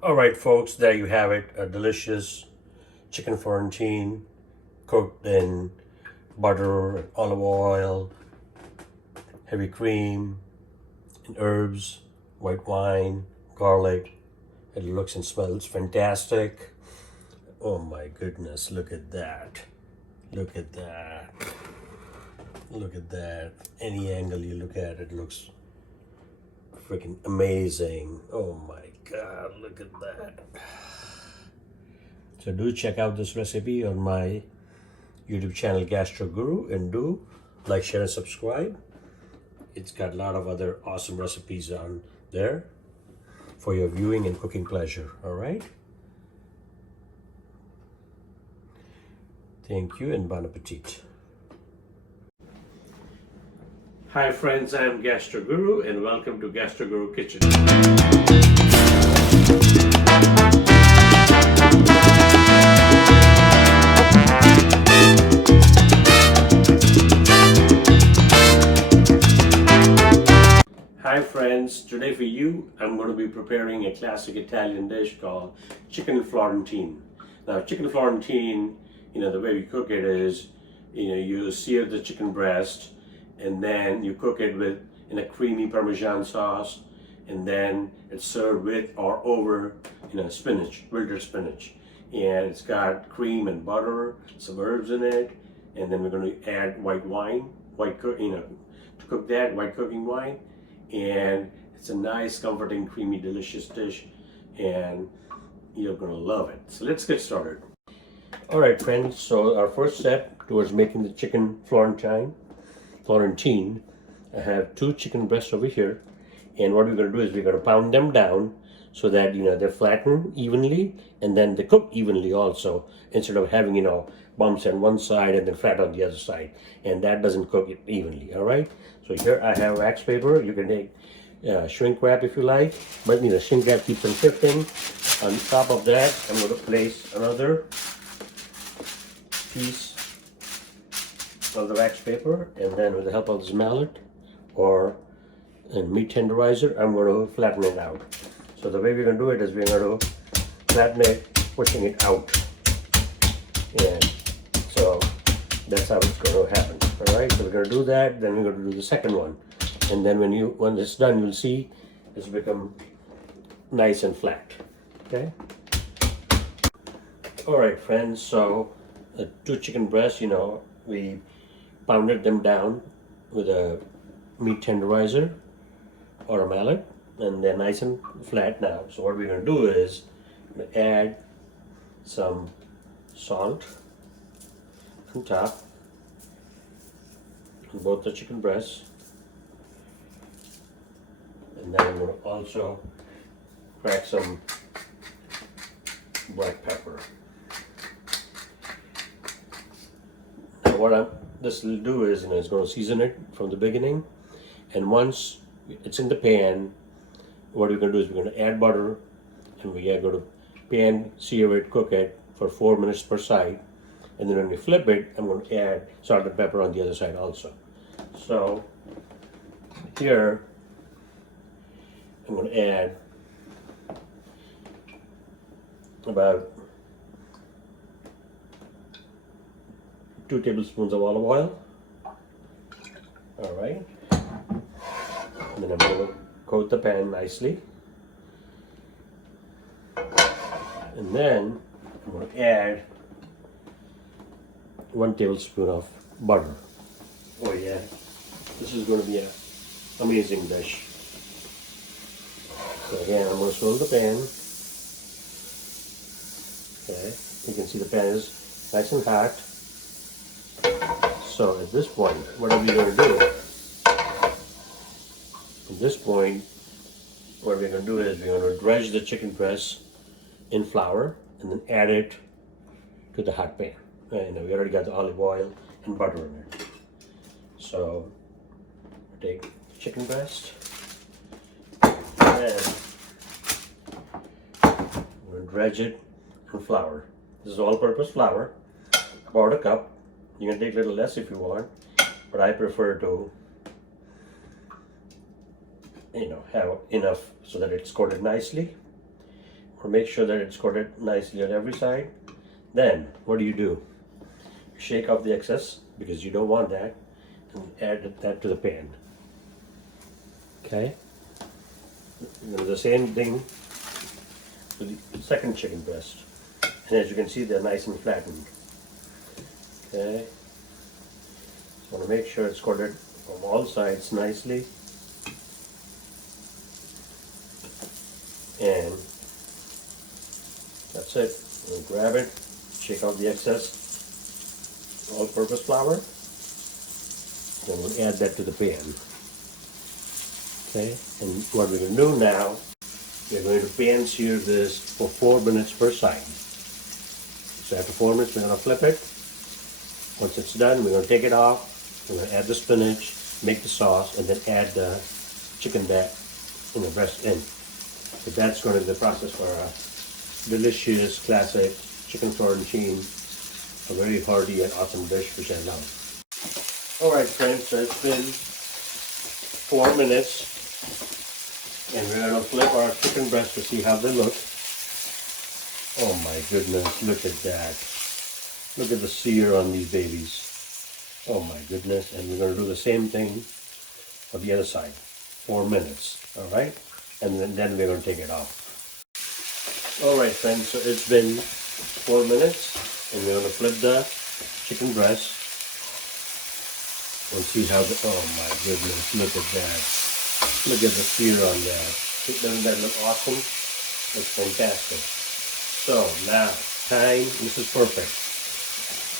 All right, folks, there you have it. A delicious chicken Florentine cooked in butter, olive oil, heavy cream, and herbs, white wine, garlic. It looks and smells fantastic. Oh my goodness, look at that. Look at that. Look at that. Any angle you look at it looks freaking amazing. Oh my God, look at that. So do check out this recipe on my YouTube channel Gastro Guru, and do like, share, and subscribe. It's got a lot of other awesome recipes on there for your viewing and cooking pleasure. All right. Thank you and bon appetit. Hi friends, I am Gastro Guru and welcome to Gastro Guru Kitchen. Hi friends, today for you I'm going to be preparing a classic Italian dish called Chicken Florentine. Now chicken Florentine, the way we cook it is, you sear the chicken breast and then you cook it in a creamy Parmesan sauce, and then it's served with or over spinach, wilted spinach, and it's got cream and butter, some herbs in it, and then we're going to add white wine, to cook that white cooking wine, and it's a nice, comforting, creamy, delicious dish, and you're going to love it. So let's get started. All right, friends. So our first step towards making the chicken Florentine. I have 2 chicken breasts over here, and what we're going to do is we're going to pound them down so that they flatten evenly and then they cook evenly also, instead of having bumps on one side and then fat on the other side, and that doesn't cook it evenly. All right. So here I have wax paper. You can take shrink wrap if you like, but shrink wrap keeps them shifting. On top of that, I'm going to place another piece of the wax paper, and then with the help of this mallet or a meat tenderizer, I'm going to flatten it out. So the way we're going to do it is we're going to flatten it, pushing it out, and so that's how it's going to happen. All right, so we're going to do that, then we're going to do the second one, and then when it's done, you'll see it's become nice and flat. Okay. All right, friends. So the 2 chicken breasts, we pounded them down with a meat tenderizer or a mallet, and they're nice and flat now. So what we're going to do is add some salt on top on both the chicken breasts, and then I'm going to also crack some black pepper. Now what this will do is, it's going to season it from the beginning, and once it's in the pan, what we're going to do is we're going to add butter, and we are going to pan sear it, cook it for 4 minutes per side, and then when we flip it, I'm going to add salt and pepper on the other side also. So here I'm going to add about 2 tablespoons of olive oil. All right, and then I'm going to coat the pan nicely, and then I'm going to add 1 tablespoon of butter. Oh yeah, this is going to be an amazing dish. So again, I'm going to swirl the pan. Okay, you can see the pan is nice and hot. So at this point, what are we going to do? At this point, what we're going to do is we're going to dredge the chicken breast in flour and then add it to the hot pan. And we already got the olive oil and butter in it. So take the chicken breast, and we're going to dredge it in flour. This is all-purpose flour, about a cup. You can take a little less if you want, but I prefer to have enough so that it's coated nicely. or make sure that it's coated nicely on every side. Then what do? Shake off the excess because you don't want that, and add that to the pan. Okay. Do the same thing with the second chicken breast, and as you can see, they're nice and flattened. Okay. Just want to make sure it's coated from all sides nicely. And that's it. We'll grab it, shake out the excess all-purpose flour, then we'll add that to the pan. Okay, and what we're going to do now, we're going to pan sear this for 4 minutes per side. So after 4 minutes, we're going to flip it. Once it's done, we're going to take it off. We're going to add the spinach, make the sauce, and then add the chicken back in the breast in. So that's going to be the process for a delicious, classic chicken Florentine, a very hearty and awesome dish which I love. Alright friends, so it's been 4 minutes, and we're going to flip our chicken breast to see how they look. Oh my goodness, look at that. Look at the sear on these babies. Oh my goodness, and we're going to do the same thing for the other side. 4 minutes, alright? And then we're going to take it off. Alright friends, so it's been 4 minutes, and we're going to flip the chicken breast. We'll see how oh my goodness, look at that. Look at the sear on that. Doesn't that look awesome? That's fantastic. So now, this is perfect.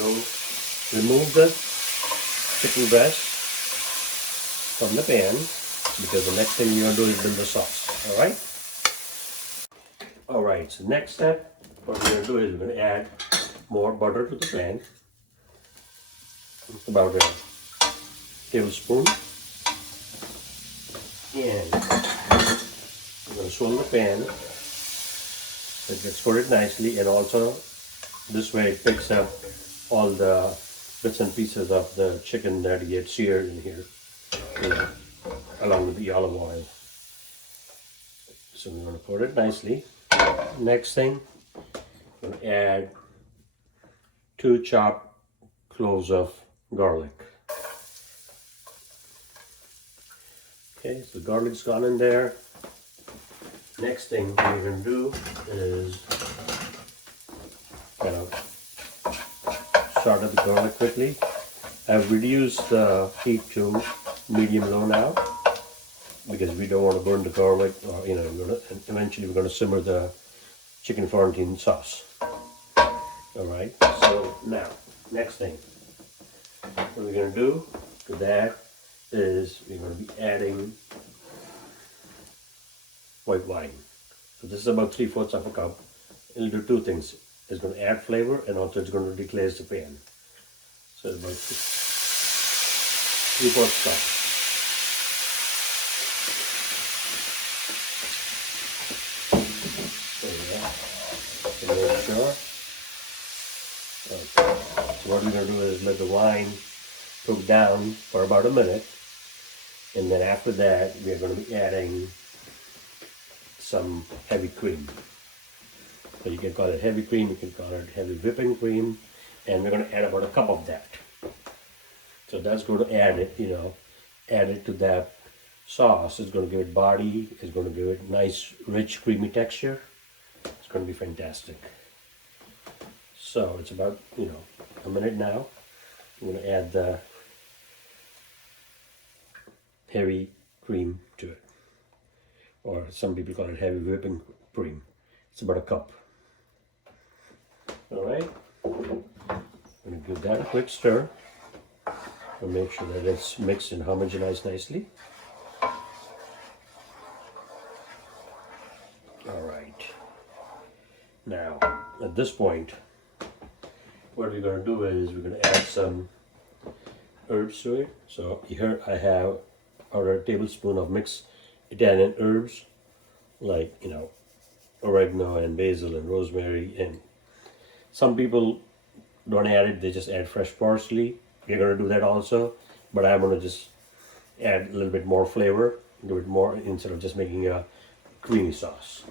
We'll remove the chicken breast from the pan, because the next thing you're going to do is build the sauce. Alright? Alright, so next step, what we're going to do is we're going to add more butter to the pan. About a tablespoon. And we're going to swirl the pan so it gets coated nicely, and also this way it picks up all the bits and pieces of the chicken that gets seared in here, along with the olive oil. So we're going to coat it nicely. Next thing, we're going to add 2 chopped cloves of garlic. Okay, so the garlic's gone in there. Next thing we're going to do is kind of start at the garlic quickly. I've reduced the heat to medium-low now, because we don't want to burn the garlic, or eventually we're going to simmer the chicken Florentine sauce. Alright, so now, next thing, what we're going to do to that is we're going to be adding white wine. So this is about 3/4 of a cup. It'll do 2 things. It's going to add flavor, and also it's going to deglaze the pan. So it's about 3/4 cup. There we go. Make sure. Okay. So what we're going to do is let the wine cook down for about a minute, and then after that we are going to be adding some heavy cream. So you can call it heavy cream, you can call it heavy whipping cream, and we're going to add about a cup of that. So that's going to add it, add it to that sauce. It's going to give it body, it's going to give it nice, rich, creamy texture. It's going to be fantastic. So it's about, a minute now. I'm going to add the heavy cream to it, or some people call it heavy whipping cream. It's about a cup. Alright, I'm going to give that a quick stir and make sure that it's mixed and homogenized nicely. Alright, now at this point, what we're going to do is we're going to add some herbs to it. So here I have about a tablespoon of mixed Italian herbs, like oregano and basil and rosemary, and some people don't add it, they just add fresh parsley. We're going to do that also, but I'm going to just add a little bit more flavor, do it more instead of just making a creamy sauce.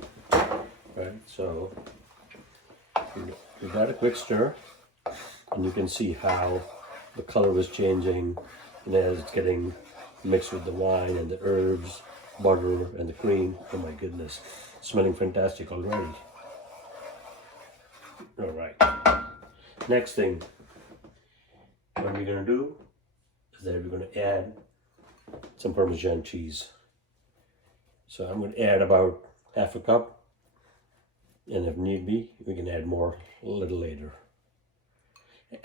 Right, so give that a quick stir, and you can see how the color is changing, and as it's getting mixed with the wine and the herbs, butter, and the cream. Oh my goodness, smelling fantastic already. All right, next thing, what we're gonna do is that we're gonna add some Parmesan cheese. So I'm gonna add about half a cup, and if need be, we can add more a little later.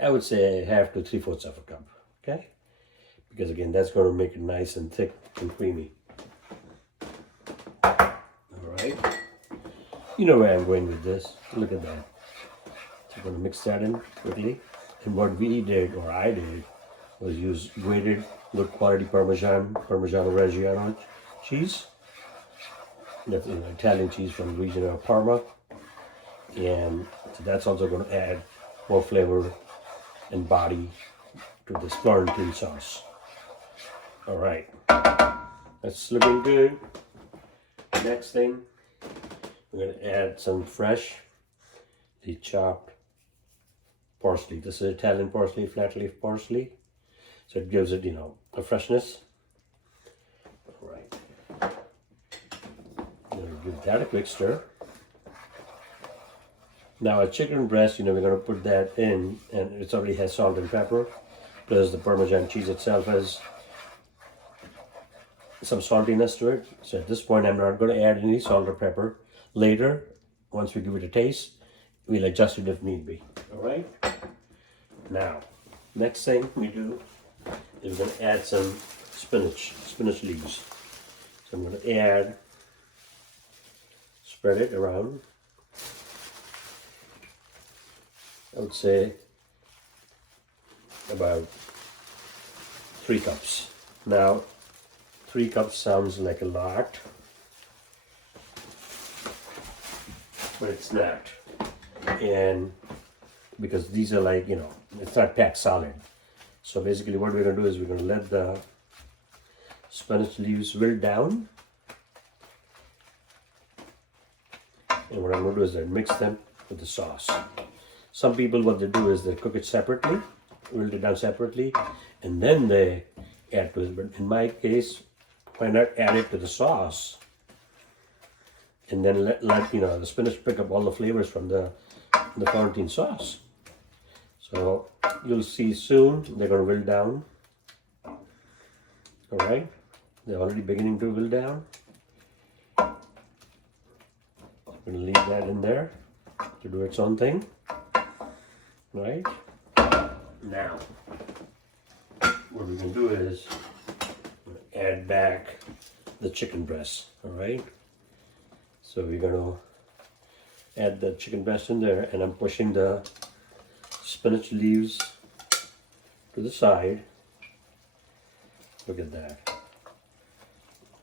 I would say half to 3/4 of a cup, okay? Because again, that's going to make it nice and thick and creamy. All right. You know where I'm going with this. Look at that. So I'm going to mix that in quickly. And what we did, or I did, was use grated, good quality Parmesan Reggiano cheese. That's Italian cheese from the region of Parma. And so that's also going to add more flavor and body to this Florentine sauce. All right, that's looking good. Next thing, we're going to add some the chopped parsley. This is Italian parsley, flat leaf parsley. So it gives it, a freshness. All right, give that a quick stir. Now a chicken breast, we're going to put that in, and it already has salt and pepper, plus the Parmesan cheese itself has some saltiness to it. So at this point, I'm not going to add any salt or pepper. Later, once we give it a taste, we'll adjust it if need be. All right? Now, next thing we do is we're going to add some spinach leaves. So I'm going to spread it around. I would say about 3 cups. Now, 3 cups sounds like a lot, but it's not. And because these are like, it's not packed solid. So basically what we're going to do is we're going to let the spinach leaves wilt down. And what I'm going to do is I mix them with the sauce. Some people, what they do is they cook it separately, wilt it down separately, and then they add to it. But in my case, why not add it to the sauce? And then let the spinach pick up all the flavors from the Florentine sauce. So you'll see soon they're going to wilt down. All right, they're already beginning to wilt down. I'm going to leave that in there to do its own thing. Right? Now, what we're going to do is add back the chicken breast. All right? So we're going to add the chicken breast in there, and I'm pushing the spinach leaves to the side. Look at that.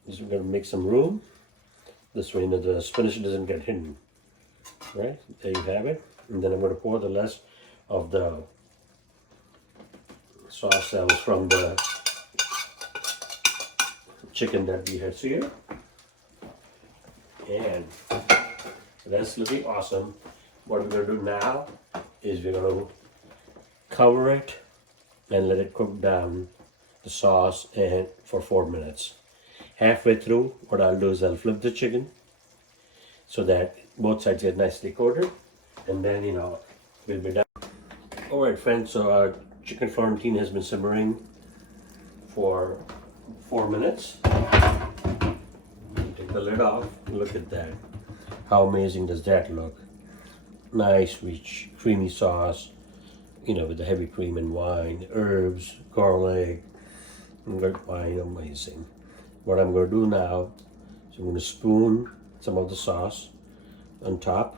This, we're going to make some room. This way the spinach doesn't get hidden. Right? There you have it. And then I'm going to pour the rest of the sauce that was from the chicken that we had seared. And that's looking awesome. What we're going to do now is we're going to cover it and let it cook down the sauce and for 4 minutes. Halfway through, what I'll do is I'll flip the chicken so that both sides get nicely coated, and then we'll be done. All right, friends, so our chicken Florentine has been simmering for 4 minutes. Take the lid off. Look at that. How amazing does that look? Nice, rich, creamy sauce, with the heavy cream and wine, herbs, garlic, and good wine. Amazing. What I'm going to do now is I'm going to spoon some of the sauce on top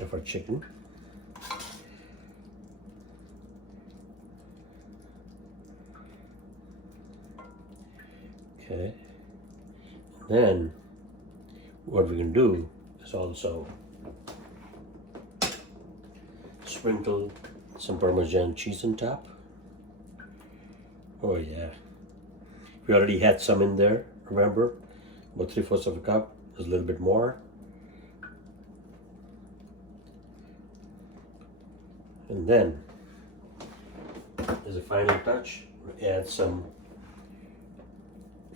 of our chicken. Okay. Then what we can do is also sprinkle some Parmesan cheese on top. Oh yeah. We already had some in there, remember? about 3/4 of a cup. There's a little bit more. And then, as a final touch, we add some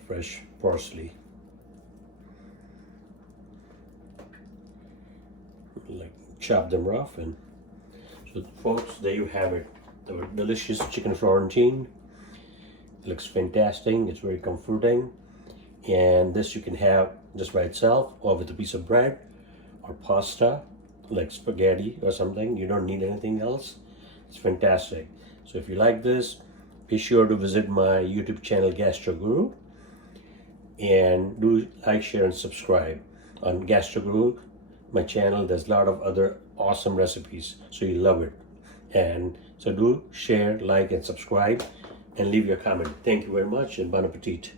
fresh parsley. Like chop them rough. And so folks, there you have it. The delicious chicken Florentine. It looks fantastic. It's very comforting. And this you can have just by itself or with a piece of bread or pasta like spaghetti or something. You don't need anything else. It's fantastic. So if you like this, be sure to visit my YouTube channel Gastro Guru, and do like, share and subscribe. On Gastro Guru, my channel, there's a lot of other awesome recipes, so you love it. And so do share, like and subscribe, and leave your comment. Thank you very much, and bon appetit.